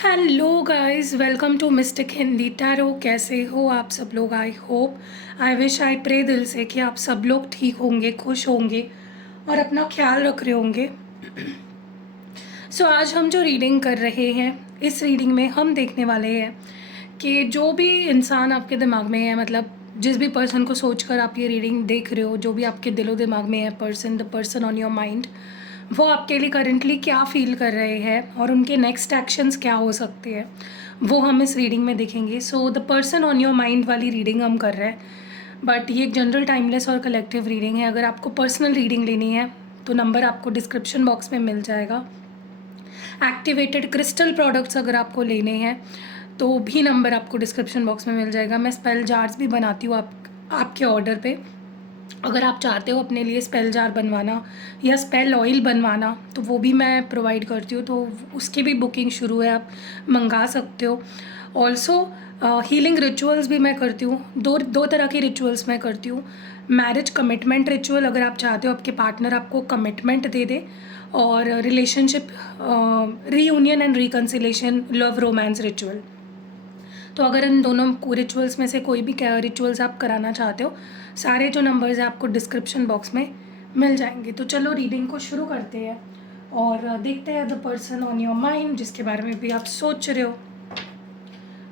Hello guys, welcome to mystic Hindi tarot. कैसे हो आप सब लोग? I hope, I wish, I pray दिल से कि आप सब लोग ठीक होंगे, खुश होंगे और अपना ख्याल रख रहे होंगे। आज हम जो रीडिंग कर रहे हैं, इस रीडिंग में हम देखने वाले हैं कि जो भी इंसान आपके दिमाग में है, मतलब जिस भी पर्सन को सोचकर आप ये रीडिंग देख रहे हो, जो भी आपके दिलो दिमाग में है person, the person on your mind, वो आपके लिए करंटली क्या फ़ील कर रहे हैं और उनके नेक्स्ट एक्शंस क्या हो सकते हैं, वो हम इस रीडिंग में देखेंगे। The person on your mind वाली रीडिंग हम कर रहे हैं, बट ये एक जनरल, टाइमलेस और कलेक्टिव रीडिंग है। अगर आपको पर्सनल रीडिंग लेनी है तो नंबर आपको डिस्क्रिप्शन बॉक्स में मिल जाएगा। एक्टिवेटेड क्रिस्टल प्रोडक्ट्स अगर आपको लेने हैं तो भी नंबर आपको डिस्क्रिप्शन बॉक्स में मिल जाएगा। मैं स्पेल जार्स भी बनाती हूँ आपके ऑर्डर पे। अगर आप चाहते हो अपने लिए स्पेल जार बनवाना या स्पेल ऑयल बनवाना तो वो भी मैं प्रोवाइड करती हूँ, तो उसकी भी बुकिंग शुरू है, आप मंगा सकते हो। ऑल्सो हीलिंग रिचुअल्स भी मैं करती हूँ। दो तरह के रिचुअल्स मैं करती हूँ। मैरिज कमिटमेंट रिचुअल, अगर आप चाहते हो आपके पार्टनर आपको कमिटमेंट दे दे, और relationship reunion and reconciliation love romance ritual. तो अगर इन दोनों रिचुअल्स में से कोई भी रिचुअल्स आप कराना चाहते हो, सारे जो नंबर्स हैं आपको डिस्क्रिप्शन बॉक्स में मिल जाएंगे। तो चलो रीडिंग को शुरू करते हैं और देखते हैं the person on your mind, जिसके बारे में भी आप सोच रहे हो,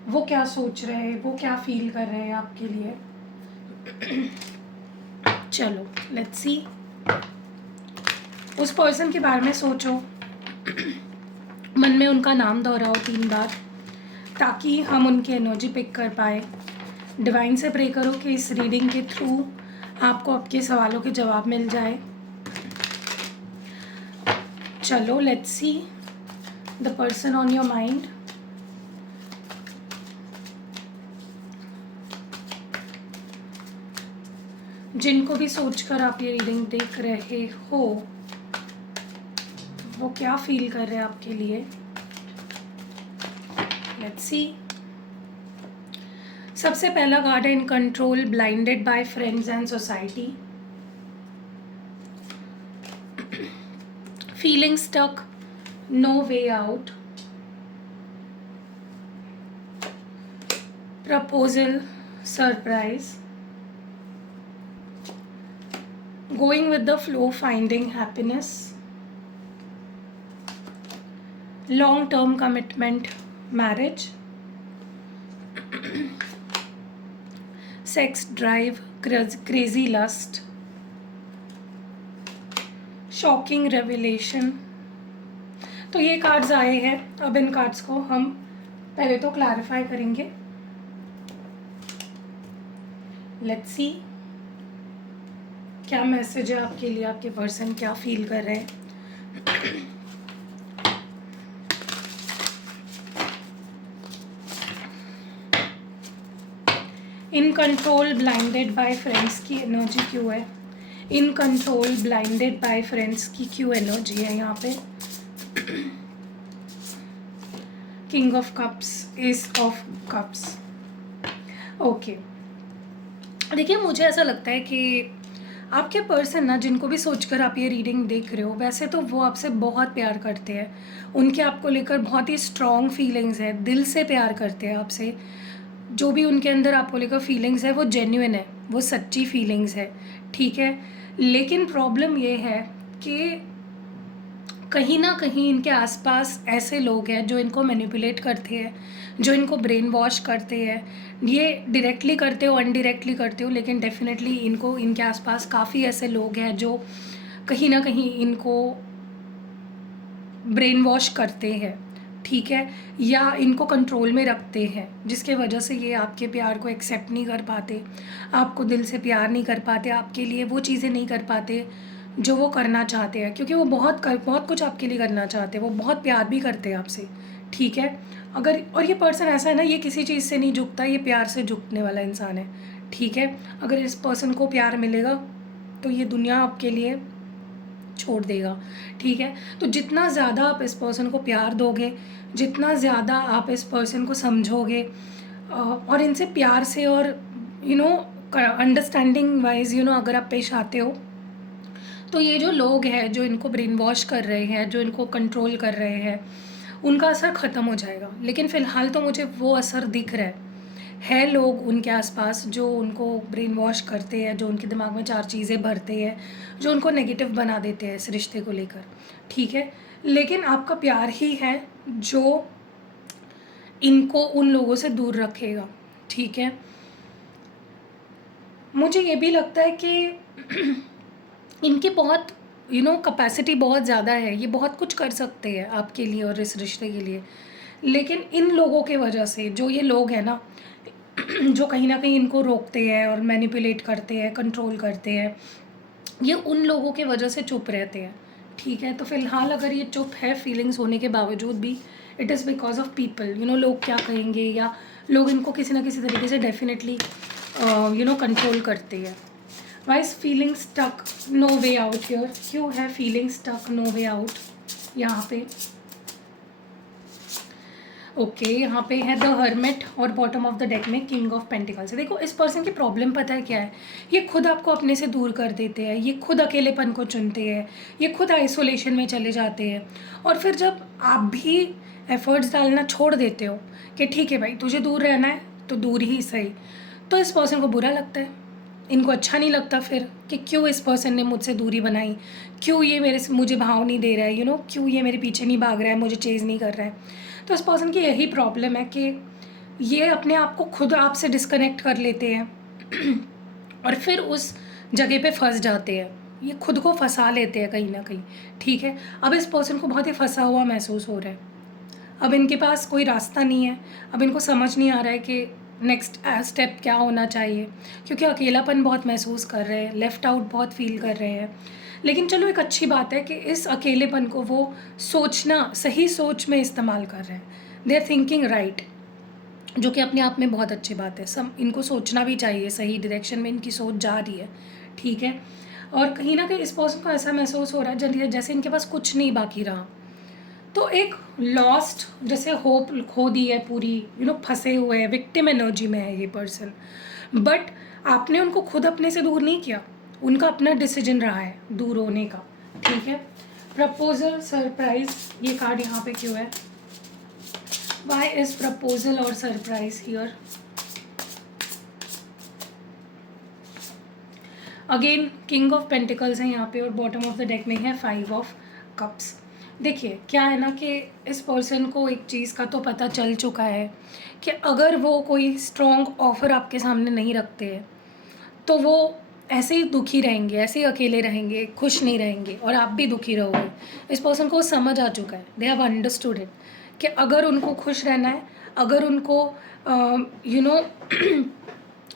वो क्या सोच रहे हैं, वो क्या फील कर रहे हैं आपके लिए। चलो लेट्स सी। उस पर्सन के बारे में सोचो, मन में उनका नाम दोहराओ 3 बार, ताकि हम उनकी एनर्जी पिक कर पाए। डिवाइन से प्रे करो कि इस रीडिंग के थ्रू आपको आपके सवालों के जवाब मिल जाए। चलो let's see the person on your mind. जिनको भी सोचकर आप ये रीडिंग देख रहे हो, वो क्या फील कर रहे हैं आपके लिए। Let's see. सबसे पहला कार्ड है in control, blinded by friends and society, feeling stuck, no way out, proposal, surprise, going with the flow, finding happiness, long term commitment, marriage, sex drive, crazy lust, shocking revelation. तो ये cards आए हैं। अब इन cards को हम पहले तो clarify करेंगे। लेट्स सी क्या मैसेज है आपके लिए, आपके पर्सन क्या फील कर रहे हैं। इन कंट्रोल, ब्लाइंडेड बाय फ्रेंड्स की एनर्जी क्यों है? In control, blinded by friends की क्यों एनर्जी है यहाँ पे? King of cups, S of cups. Okay, देखिए मुझे ऐसा लगता है कि आपके पर्सन ना, जिनको भी सोचकर आप ये रीडिंग देख रहे हो, वैसे तो वो आपसे बहुत प्यार करते हैं। उनके आपको लेकर बहुत ही स्ट्रॉन्ग फीलिंग्स है, दिल से प्यार करते हैं आपसे। जो भी उनके अंदर आपको लेकर फीलिंग्स है वो जेन्युइन है, वो सच्ची फीलिंग्स है, ठीक है। लेकिन प्रॉब्लम ये है कि कहीं ना कहीं इनके आसपास ऐसे लोग हैं जो इनको मैनिपुलेट करते हैं, जो इनको ब्रेन वॉश करते हैं। ये डायरेक्टली करते हो, अनडायरेक्टली करते हो, लेकिन डेफिनेटली इनको, इनके आसपास काफ़ी ऐसे लोग हैं जो कहीं ना कहीं इनको ब्रेन वॉश करते हैं, ठीक है, या इनको कंट्रोल में रखते हैं, जिसके वजह से ये आपके प्यार को एक्सेप्ट नहीं कर पाते, आपको दिल से प्यार नहीं कर पाते, आपके लिए वो चीज़ें नहीं कर पाते जो वो करना चाहते हैं, क्योंकि वो बहुत कुछ आपके लिए करना चाहते हैं, वो बहुत प्यार भी करते हैं आपसे, ठीक है। अगर, और ये पर्सन ऐसा है ना, ये किसी चीज़ से नहीं झुकता, ये प्यार से झुकने वाला इंसान है, ठीक है। अगर इस पर्सन को प्यार मिलेगा तो ये दुनिया आपके लिए छोड़ देगा, ठीक है। तो जितना ज़्यादा आप इस पर्सन को प्यार दोगे, जितना ज़्यादा आप इस पर्सन को समझोगे और इनसे प्यार से और अंडरस्टैंडिंग वाइज अगर आप पेश आते हो, तो ये जो लोग हैं जो इनको ब्रेन वॉश कर रहे हैं, जो इनको कंट्रोल कर रहे हैं, उनका असर ख़त्म हो जाएगा। लेकिन फ़िलहाल तो मुझे वो असर दिख रहा है लोग उनके आसपास जो उनको ब्रेन वॉश करते हैं, जो उनके दिमाग में 4 चीज़ें भरते हैं, जो उनको नेगेटिव बना देते हैं इस रिश्ते को लेकर, ठीक है। लेकिन आपका प्यार ही है जो इनको उन लोगों से दूर रखेगा, ठीक है। मुझे ये भी लगता है कि इनकी बहुत कैपेसिटी बहुत ज़्यादा है, ये बहुत कुछ कर सकते हैं आपके लिए और इस रिश्ते के लिए। लेकिन इन लोगों के वजह से, जो ये लोग हैं ना जो कहीं न कहीं इनको रोकते हैं और मैनिपुलेट करते हैं, कंट्रोल करते हैं, ये उन लोगों के वजह से चुप रहते हैं, ठीक है। तो फ़िलहाल अगर ये चुप है फीलिंग्स होने के बावजूद भी, it is because of people, लोग क्या कहेंगे, या लोग इनको किसी ना किसी तरीके से डेफिनेटली कंट्रोल करते हैं। Why is feeling stuck, no way out here, क्यों है feeling stuck, no way out यहाँ पे। ओके यहाँ पे है द हर्मिट और बॉटम ऑफ द डेक में किंग ऑफ पेंटिकल्स। देखो इस पर्सन की प्रॉब्लम पता है क्या है, ये खुद आपको अपने से दूर कर देते हैं, ये खुद अकेलेपन को चुनते हैं, ये खुद आइसोलेशन में चले जाते हैं। और फिर जब आप भी एफर्ट्स डालना छोड़ देते हो कि ठीक है भाई तुझे दूर रहना है तो दूर ही सही, तो इस पर्सन को बुरा लगता है, इनको अच्छा नहीं लगता फिर कि क्यों इस पर्सन ने मुझसे दूरी बनाई, क्यों ये मुझे भाव नहीं दे रहा है, क्यों ये मेरे पीछे नहीं भाग रहा है, मुझे चेज़ नहीं कर रहा है। तो इस पर्सन की यही प्रॉब्लम है कि ये अपने आप को खुद आपसे डिस्कनेक्ट कर लेते हैं और फिर उस जगह पे फंस जाते हैं, ये खुद को फंसा लेते हैं कहीं ना कहीं, ठीक है। अब इस पर्सन को बहुत ही फंसा हुआ महसूस हो रहा है, अब इनके पास कोई रास्ता नहीं है, अब इनको समझ नहीं आ रहा है कि नेक्स्ट स्टेप क्या होना चाहिए, क्योंकि अकेलापन बहुत महसूस कर रहे हैं, लेफ़्ट आउट बहुत फील कर रहे हैं। लेकिन चलो एक अच्छी बात है कि इस अकेलेपन को वो सही सोच में इस्तेमाल कर रहे हैं, दे आर थिंकिंग राइट, जो कि अपने आप में बहुत अच्छी बात है। इनको सोचना भी चाहिए, सही डायरेक्शन में इनकी सोच जा रही है, ठीक है। और कहीं ना कहीं इस पर्सन को ऐसा महसूस हो रहा है जैसे इनके पास कुछ नहीं बाकी रहा, तो एक लॉस्ट जैसे होप खो दी है पूरी, फंसे हुए हैं, विक्टिम एनर्जी में है ये पर्सन। बट आपने उनको खुद अपने से दूर नहीं किया, उनका अपना डिसीजन रहा है दूर होने का, ठीक है। प्रपोजल सरप्राइज, ये कार्ड यहाँ पे क्यों है, वाई इज प्रपोजल और surprise here. Again king of pentacles है यहाँ पे और बॉटम ऑफ द डेक में है 5 ऑफ कप्स। देखिए क्या है ना कि इस पर्सन को एक चीज़ का तो पता चल चुका है कि अगर वो कोई स्ट्रॉन्ग ऑफ़र आपके सामने नहीं रखते हैं तो वो ऐसे ही दुखी रहेंगे, ऐसे ही अकेले रहेंगे, खुश नहीं रहेंगे और आप भी दुखी रहोगे। इस पर्सन को समझ आ चुका है, दे हैव अंडरस्टूड इट, कि अगर उनको खुश रहना है, अगर उनको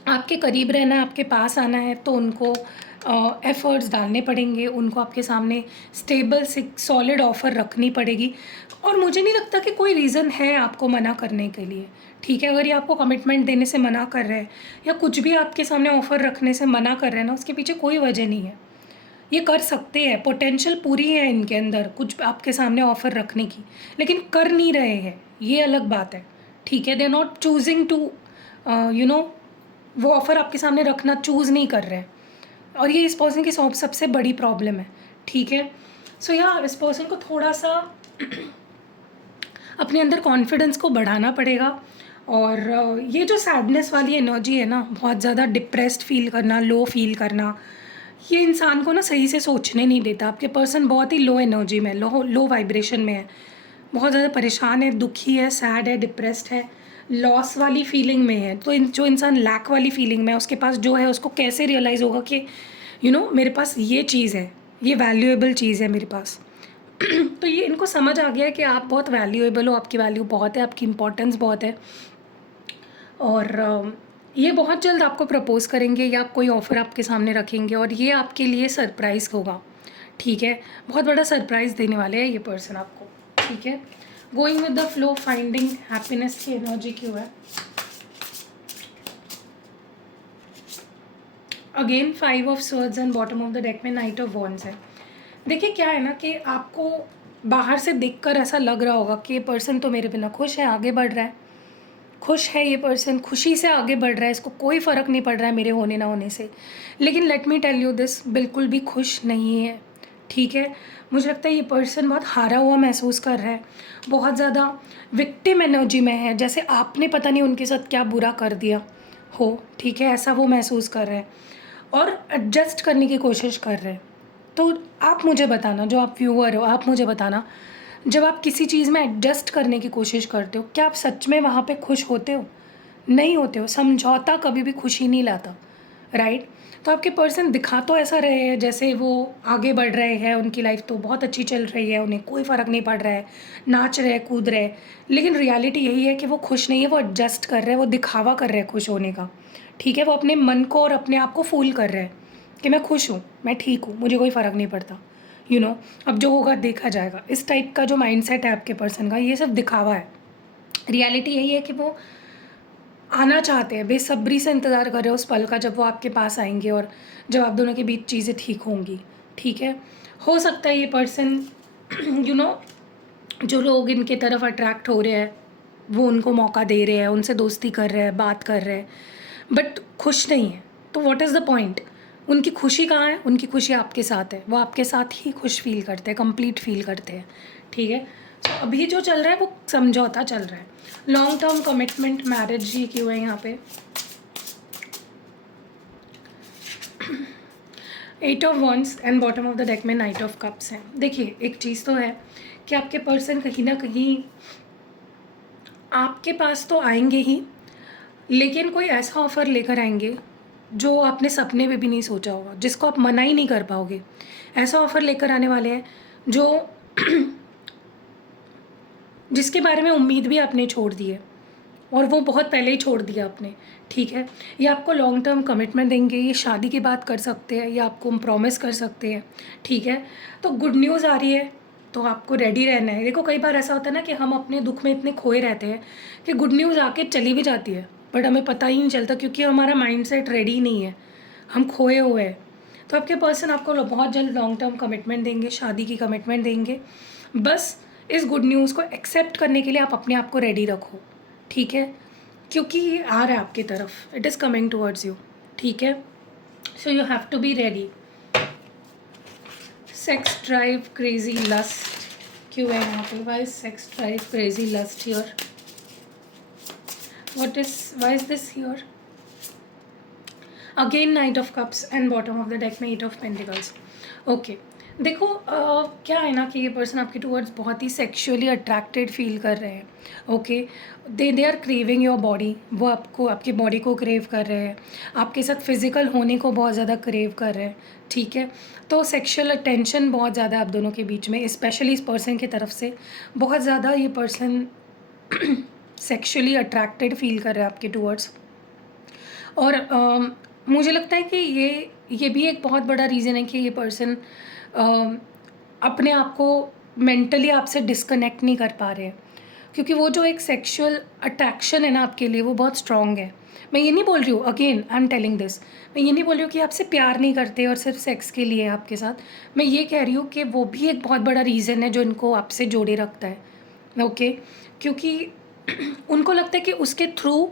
आपके करीब रहना है, आपके पास आना है, तो उनको एफ़र्ट्स डालने पड़ेंगे, उनको आपके सामने स्टेबल सॉलिड ऑफ़र रखनी पड़ेगी। और मुझे नहीं लगता कि कोई रीज़न है आपको मना करने के लिए, ठीक है। अगर ये आपको कमिटमेंट देने से मना कर रहे हैं या कुछ भी आपके सामने ऑफ़र रखने से मना कर रहे हैं ना, उसके पीछे कोई वजह नहीं है, ये कर सकते हैं, पोटेंशियल पूरी है इनके अंदर कुछ आपके सामने ऑफ़र रखने की, लेकिन कर नहीं रहे हैं, ये अलग बात है, ठीक है। They are not choosing to वो ऑफ़र आपके सामने रखना चूज़ नहीं कर रहे हैं, और ये इस पर्सन की सबसे बड़ी प्रॉब्लम है, ठीक है। सो इस पर्सन को थोड़ा सा अपने अंदर कॉन्फिडेंस को बढ़ाना पड़ेगा। और ये जो सैडनेस वाली एनर्जी है ना, बहुत ज़्यादा डिप्रेस्ड फील करना, लो फील करना, ये इंसान को ना सही से सोचने नहीं देता। आपके पर्सन बहुत ही लो एनर्जी में, लो वाइब्रेशन में है, बहुत ज़्यादा परेशान है, दुखी है, सैड है, डिप्रेस्ड है, लॉस वाली फीलिंग में है। तो जो इंसान लैक वाली फीलिंग में है, उसके पास जो है उसको कैसे रियलाइज़ होगा कि मेरे पास ये चीज़ है, ये वैल्यूएबल चीज़ है मेरे पास। तो ये इनको समझ आ गया है कि आप बहुत वैल्यूएबल हो, आपकी वैल्यू बहुत है, आपकी इम्पोर्टेंस बहुत है, और ये बहुत जल्द आपको प्रपोज़ करेंगे या कोई ऑफ़र आपके सामने रखेंगे और ये आपके लिए सरप्राइज़ होगा, ठीक है। बहुत बड़ा सरप्राइज़ देने वाले हैं ये पर्सन आपको, ठीक है। Going with the flow, finding happiness की एनर्जी क्यों है। Again 5 of swords and bottom of the deck में नाइट ऑफ वॉन्ड्स है। देखिए क्या है ना कि आपको बाहर से देखकर ऐसा लग रहा होगा कि ये पर्सन तो मेरे बिना खुश है, आगे बढ़ रहा है, खुश है, ये पर्सन खुशी से आगे बढ़ रहा है, इसको कोई फ़र्क नहीं पड़ रहा है मेरे होने ना होने से। लेकिन let me tell you this, बिल्कुल भी खुश नहीं है, ठीक है। मुझे लगता है ये पर्सन बहुत हारा हुआ महसूस कर रहा है, बहुत ज़्यादा विक्टिम एनर्जी में है, जैसे आपने पता नहीं उनके साथ क्या बुरा कर दिया हो, ठीक है, ऐसा वो महसूस कर रहे हैं और एडजस्ट करने की कोशिश कर रहे हैं। तो आप मुझे बताना, जो आप व्यूअर हो, आप मुझे बताना, जब आप किसी चीज़ में एडजस्ट करने की कोशिश करते हो, क्या आप सच में वहाँ पे खुश होते हो? नहीं होते हो। समझौता कभी भी खुशी नहीं लाता, राइट? तो आपके पर्सन दिखा तो ऐसा रहे हैं जैसे वो आगे बढ़ रहे हैं, उनकी लाइफ तो बहुत अच्छी चल रही है, उन्हें कोई फ़र्क नहीं पड़ रहा है, नाच रहे हैं, कूद रहे हैं, लेकिन रियलिटी यही है कि वो खुश नहीं है, वो एडजस्ट कर रहे हैं, वो दिखावा कर रहे हैं खुश होने का, ठीक है? वो अपने मन को और अपने आप को फूल कर रहे हैं कि मैं खुश हूँ, मैं ठीक हूँ, मुझे कोई फ़र्क नहीं पड़ता, अब जो होगा देखा जाएगा। इस टाइप का जो माइंडसेट है आपके पर्सन का, ये सब दिखावा है। रियलिटी यही है कि वो आना चाहते हैं, बेसब्री से इंतज़ार कर रहे हो उस पल का जब वो आपके पास आएँगे और जब आप दोनों के बीच चीज़ें ठीक होंगी, ठीक है? हो सकता है ये पर्सन यू नो जो लोग इनके तरफ अट्रैक्ट हो रहे हैं, वो उनको मौका दे रहे हैं, उनसे दोस्ती कर रहे हैं, बात कर रहे हैं, बट खुश नहीं है। तो व्हाट इज़ द पॉइंट? उनकी खुशी कहाँ है? उनकी खुशी आपके साथ है। वो आपके साथ ही खुश फ़ील करते हैं, कंप्लीट फ़ील करते हैं, ठीक है? तो अभी जो चल रहा है वो समझौता चल रहा है। लॉन्ग टर्म कमिटमेंट, मैरिज ही क्यों है यहाँ पे? 8 of wands and bottom of the deck में नाइट ऑफ कप्स हैं। देखिए, एक चीज़ तो है कि आपके पर्सन कहीं ना कहीं आपके पास तो आएंगे ही, लेकिन कोई ऐसा ऑफ़र लेकर आएंगे जो आपने सपने में भी नहीं सोचा होगा, जिसको आप मना ही नहीं कर पाओगे। ऐसा ऑफ़र लेकर आने वाले हैं जो जिसके बारे में उम्मीद भी आपने छोड़ दी है और वो बहुत पहले ही छोड़ दिया आपने, ठीक है? ये आपको लॉन्ग टर्म कमिटमेंट देंगे, ये शादी की बात कर सकते हैं, ये आपको प्रॉमिस कर सकते हैं, ठीक है? तो गुड न्यूज़ आ रही है, तो आपको रेडी रहना है। देखो, कई बार ऐसा होता है ना कि हम अपने दुख में इतने खोए रहते हैं कि गुड न्यूज़ आके चली भी जाती है, बट हमें पता ही नहीं चलता क्योंकि हमारा माइंडसेट रेडी नहीं है, हम खोए हुए हैं। तो आपके पर्सन आपको बहुत जल्द लॉन्ग टर्म कमिटमेंट देंगे, शादी की कमिटमेंट देंगे। बस इस गुड न्यूज़ को एक्सेप्ट करने के लिए आप अपने आप को रेडी रखो, ठीक है? क्योंकि ये आ रहा है आपकी तरफ, it is coming towards you, ठीक है? So you have to be ready. Sex drive, crazy lust क्यों है यहाँ पे? Why sex drive, crazy lust here? What is, why is this here? Again knight of cups and bottom of the deck में 8 of pentacles. Okay, देखो क्या है ना कि ये पर्सन आपके टूवर्ड्स बहुत ही सेक्सुअली अट्रैक्टेड फील कर रहे हैं, okay? They are craving your body, वो आपको, आपकी बॉडी को क्रेव कर रहे हैं, आपके साथ फिजिकल होने को बहुत ज़्यादा क्रेव कर रहे हैं, ठीक है? तो सेक्सुअल अटेंशन बहुत ज़्यादा आप दोनों के बीच में, स्पेशली इस पर्सन की तरफ से बहुत ज़्यादा ये पर्सन सेक्सुअली अट्रैक्टेड फील कर रहे हैं आपके टूवर्ड्स। और मुझे लगता है कि ये भी एक बहुत बड़ा रीज़न है कि ये पर्सन अपने आप को मेंटली आपसे डिस्कनेक्ट नहीं कर पा रहे हैं, क्योंकि वो जो एक सेक्सुअल अट्रैक्शन है ना आपके लिए, वो बहुत स्ट्रॉन्ग है। मैं ये नहीं बोल रही हूँ, again I am telling this, मैं ये नहीं बोल रही हूँ कि आपसे प्यार नहीं करते और सिर्फ सेक्स के लिए आपके साथ। मैं ये कह रही हूँ कि वो भी एक बहुत बड़ा रीज़न है जो इनको आपसे जोड़े रखता है, ओके? क्योंकि उनको लगता है कि उसके थ्रू,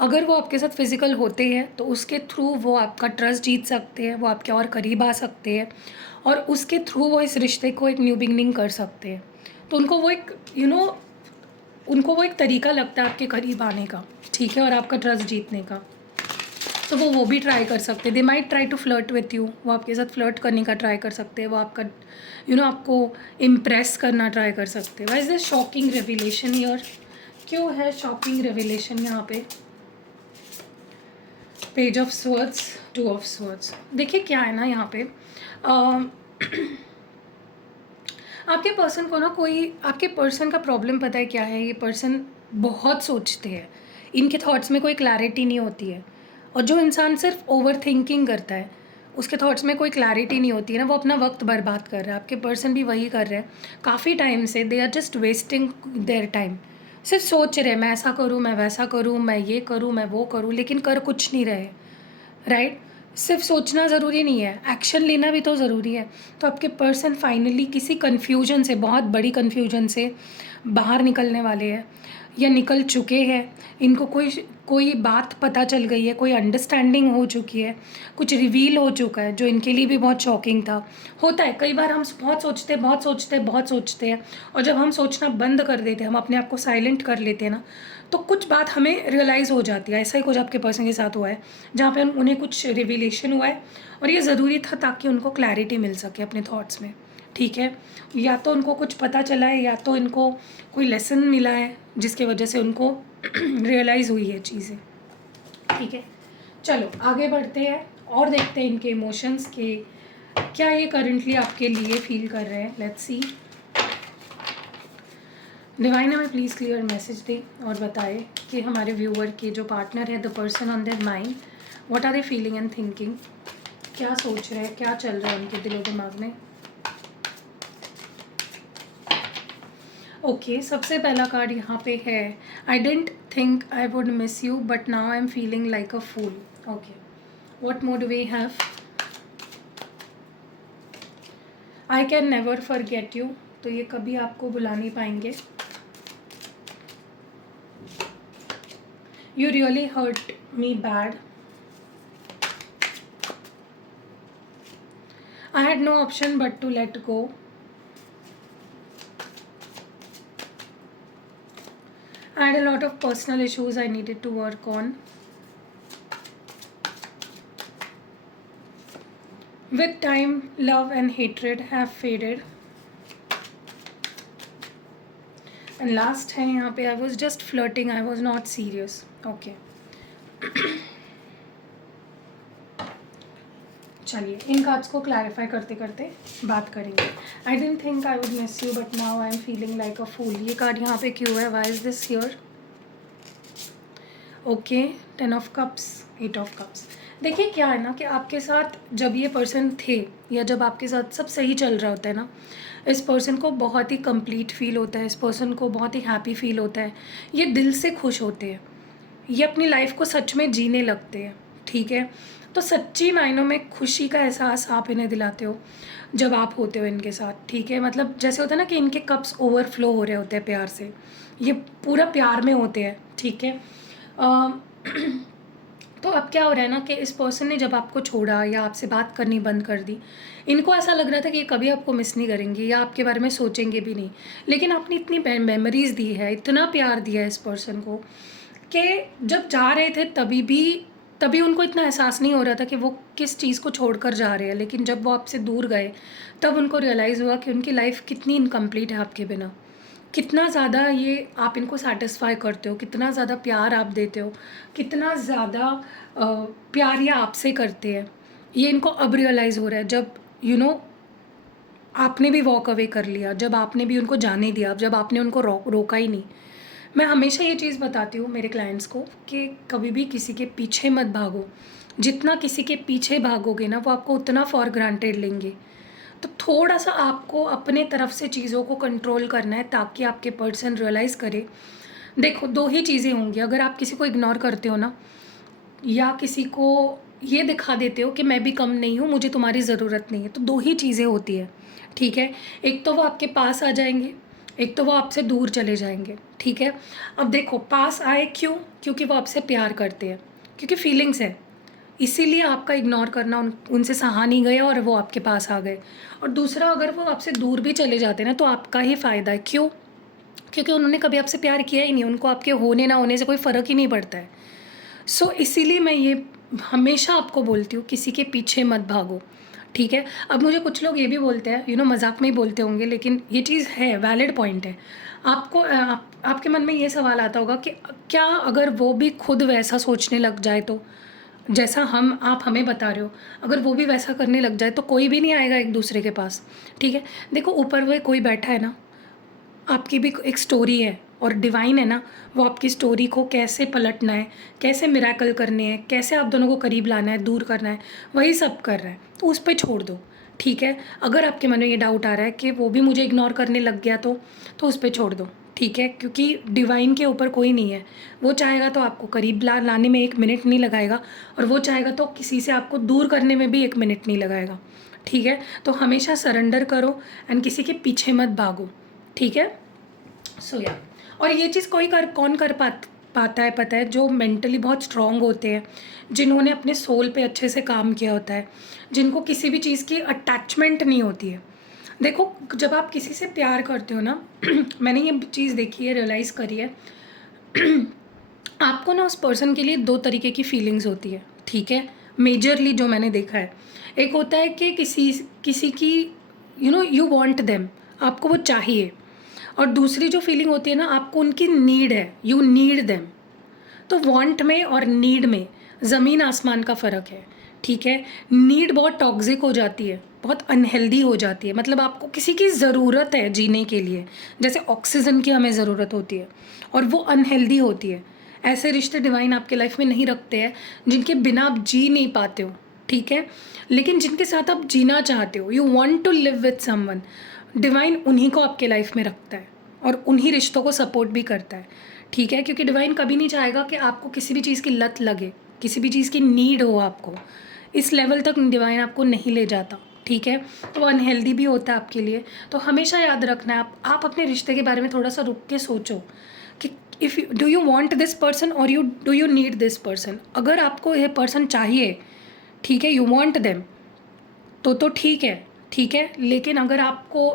अगर वो आपके साथ फिज़िकल होते हैं तो उसके थ्रू वो आपका ट्रस्ट जीत सकते हैं, वो आपके और करीब आ सकते हैं और उसके थ्रू वो इस रिश्ते को एक न्यू बिगनिंग कर सकते हैं। तो उनको वो एक उनको वो एक तरीका लगता है आपके करीब आने का, ठीक है, और आपका ट्रस्ट जीतने का। तो वो भी ट्राई कर सकते हैं। They might try to flirt with you, वो आपके साथ फ्लर्ट करने का ट्राई कर सकते हैं, वो आपका आपको इम्प्रेस करना ट्राई कर सकते हैं। Why is this shocking revelation here? क्यों है शॉकिंग रेविलेशन यहाँ पे? Page of swords, 2 of swords. देखिए क्या है ना यहाँ पे, आपके पर्सन को ना, कोई आपके पर्सन का प्रॉब्लम पता है क्या है? ये पर्सन बहुत सोचते हैं, इनके थॉट्स में कोई क्लैरिटी नहीं होती है, और जो इंसान सिर्फ ओवर थिंकिंग करता है उसके थॉट्स में कोई क्लैरिटी नहीं होती है ना, वो अपना वक्त बर्बाद कर रहा है। आपके पर्सन भी वही कर रहे हैं काफ़ी टाइम से, they are just wasting their time. सिर्फ सोच रहे मैं ऐसा करूँ, मैं वैसा करूँ, मैं ये करूँ, मैं वो करूँ, लेकिन कर कुछ नहीं रहे, राइट? सिर्फ सोचना ज़रूरी नहीं है, एक्शन लेना भी तो ज़रूरी है। तो आपके पर्सन फाइनली किसी कन्फ्यूजन से, बहुत बड़ी कन्फ्यूजन से बाहर निकलने वाले हैं। या निकल चुके हैं, इनको कोई बात पता चल गई है, कोई अंडरस्टैंडिंग हो चुकी है, कुछ रिवील हो चुका है जो इनके लिए भी बहुत शॉकिंग था। होता है कई बार हम बहुत सोचते हैं और जब हम सोचना बंद कर देते हैं, हम अपने आप को साइलेंट कर लेते हैं ना, तो कुछ बात हमें रियलाइज़ हो जाती है। ऐसा ही कुछ आपके पर्सन के साथ हुआ है जहाँ पे उन्हें कुछ रिविलेशन हुआ है और ये ज़रूरी था ताकि उनको क्लैरिटी मिल सके अपने थॉट्स में। ठीक है, या तो उनको कुछ पता चला है या तो इनको कोई लेसन मिला है जिसकी वजह से उनको रियलाइज़ हुई है चीज़ें। ठीक है, चलो आगे बढ़ते हैं और देखते हैं इनके इमोशंस के क्या ये करंटली आपके लिए फील कर रहे हैं। Let's see. डिवाइन हमें प्लीज़ क्लियर मैसेज दे और बताए कि हमारे व्यूअर के जो पार्टनर है, the person on their mind, what are they feeling and thinking, क्या सोच रहे हैं, क्या चल रहा है उनके दिलो दिमाग में। ओके, सबसे पहला कार्ड यहाँ पे है, I dent think I would miss you but now I am feeling like a fool. Okay, what mode we have, I can never forget you, तो ये कभी आपको भुला नहीं पाएंगे। You really hurt me bad, I had no option but to let go. I had a lot of personal issues I needed to work on. With time, love and hatred have faded. And last है यहाँ पे, I was just flirting, I was not serious. Okay. चलिए इन cards को clarify करते करते बात करेंगे। I dent think I would miss you but now I am feeling like a fool, ये कार्ड यहाँ पे क्यों है, why is this here. Okay, 10 of cups, 8 of cups. देखिए क्या है ना कि आपके साथ जब ये पर्सन थे या जब आपके साथ सब सही चल रहा होता है ना, इस पर्सन को बहुत ही कंप्लीट फील होता है, इस पर्सन को बहुत ही हैप्पी फील होता है, ये दिल से खुश होते हैं, ये अपनी लाइफ को सच में जीने लगते हैं। ठीक है, तो सच्ची मायनों में खुशी का एहसास आप इन्हें दिलाते हो जब आप होते हो इनके साथ। ठीक है, मतलब जैसे होता है ना कि इनके कप्स ओवरफ्लो हो रहे होते हैं प्यार से, ये पूरा प्यार में होते हैं। ठीक है, तो अब क्या हो रहा है ना कि इस पर्सन ने जब आपको छोड़ा या आपसे बात करनी बंद कर दी, इनको ऐसा लग रहा था कि ये कभी आपको मिस नहीं करेंगे या आपके बारे में सोचेंगे भी नहीं, लेकिन आपने इतनी मेमोरीज़ दी है, इतना प्यार दिया है इस पर्सन को कि जब जा रहे थे तभी उनको इतना एहसास नहीं हो रहा था कि वो किस चीज़ को छोड़कर जा रहे हैं, लेकिन जब वो आपसे दूर गए तब उनको रियलाइज़ हुआ कि उनकी लाइफ कितनी इनकम्प्लीट है आपके बिना, कितना ज़्यादा ये आप इनको सेटिस्फाई करते हो, कितना ज़्यादा प्यार आप देते हो, कितना ज़्यादा प्यार ये आपसे करते हैं। ये इनको अब रियलाइज़ हो रहा है जब आपने भी वॉक अवे कर लिया, जब आपने भी उनको जाने दिया, जब आपने उनको रोका ही नहीं। मैं हमेशा ये चीज़ बताती हूँ मेरे क्लाइंट्स को कि कभी भी किसी के पीछे मत भागो, जितना किसी के पीछे भागोगे ना वो आपको उतना फॉर ग्रांटेड लेंगे। तो थोड़ा सा आपको अपने तरफ से चीज़ों को कंट्रोल करना है ताकि आपके पर्सन रियलाइज़ करे। देखो, दो ही चीज़ें होंगी, अगर आप किसी को इग्नोर करते हो ना या किसी को ये दिखा देते हो कि मैं भी कम नहीं हूँ, मुझे तुम्हारी ज़रूरत नहीं है, तो दो ही चीज़ें होती है। ठीक है, एक तो वो आपके पास आ जाएंगे, एक तो वो आपसे दूर चले जाएंगे। ठीक है, अब देखो पास आए क्यों, क्योंकि वो आपसे प्यार करते हैं, क्योंकि फीलिंग्स है, इसीलिए आपका इग्नोर करना उनसे सहा नहीं गया और वो आपके पास आ गए। और दूसरा, अगर वो आपसे दूर भी चले जाते ना तो आपका ही फ़ायदा है। क्यों? क्योंकि उन्होंने कभी आपसे प्यार किया ही नहीं, उनको आपके होने ना होने से कोई फ़र्क ही नहीं पड़ता है। सो इसीलिए मैं ये हमेशा आपको बोलती हूँ, किसी के पीछे मत भागो। ठीक है, अब मुझे कुछ लोग ये भी बोलते हैं, मजाक में ही बोलते होंगे, लेकिन ये चीज़ है, वैलिड पॉइंट है। आपके मन में ये सवाल आता होगा कि क्या अगर वो भी खुद वैसा सोचने लग जाए, तो जैसा आप हमें बता रहे हो, अगर वो भी वैसा करने लग जाए तो कोई भी नहीं आएगा एक दूसरे के पास। ठीक है, देखो ऊपर वो कोई बैठा है ना, आपकी भी एक स्टोरी है और डिवाइन है ना, वो आपकी स्टोरी को कैसे पलटना है, कैसे मिरेकल करने हैं, कैसे आप दोनों को करीब लाना है, दूर करना है, वही सब कर रहा है। तो उस पर छोड़ दो। ठीक है, अगर आपके मन में ये डाउट आ रहा है कि वो भी मुझे इग्नोर करने लग गया तो उस पर छोड़ दो। ठीक है, क्योंकि डिवाइन के ऊपर कोई नहीं है, वो चाहेगा तो आपको करीब लाने में 1 मिनट नहीं लगाएगा और वो चाहेगा तो किसी से आपको दूर करने में भी 1 मिनट नहीं लगाएगा। ठीक है, तो हमेशा सरेंडर करो एंड किसी के पीछे मत भागो। ठीक है, सो या और ये चीज़ कौन कर पाता है पता है? जो मेंटली बहुत स्ट्रांग होते हैं, जिन्होंने अपने सोल पे अच्छे से काम किया होता है, जिनको किसी भी चीज़ की अटैचमेंट नहीं होती है। देखो, जब आप किसी से प्यार करते हो ना मैंने ये चीज़ देखी है, रियलाइज़ करी है आपको ना उस पर्सन के लिए 2 तरीके की फीलिंग्स होती है, ठीक है? मेजरली जो मैंने देखा है, एक होता है कि किसी की यू वांट देम, आपको वो चाहिए। और दूसरी जो फीलिंग होती है ना, आपको उनकी नीड है, यू नीड देम। तो वांट में और नीड में ज़मीन आसमान का फ़र्क है, ठीक है? नीड बहुत टॉक्सिक हो जाती है, बहुत अनहेल्दी हो जाती है। मतलब आपको किसी की ज़रूरत है जीने के लिए, जैसे ऑक्सीजन की हमें ज़रूरत होती है, और वो अनहेल्दी होती है। ऐसे रिश्ते डिवाइन आपके लाइफ में नहीं रखते हैं जिनके बिना आप जी नहीं पाते हो, ठीक है? लेकिन जिनके साथ आप जीना चाहते हो, you want to live with someone, divine उन्हीं को आपके लाइफ में रखता है और उन्हीं रिश्तों को सपोर्ट भी करता है, ठीक है? क्योंकि डिवाइन कभी नहीं चाहेगा कि आपको किसी भी चीज़ की लत लगे, किसी भी चीज़ की नीड हो आपको। इस लेवल तक डिवाइन आपको नहीं ले जाता, ठीक है? तो अनहेल्दी भी होता है आपके लिए। तो हमेशा याद रखना है, आप अपने रिश्ते के बारे में थोड़ा सा रुक के सोचो कि if do you want this person और do you need this person. अगर आपको ये पर्सन चाहिए, ठीक है, यू वांट देम, तो ठीक है, ठीक है। लेकिन अगर आपको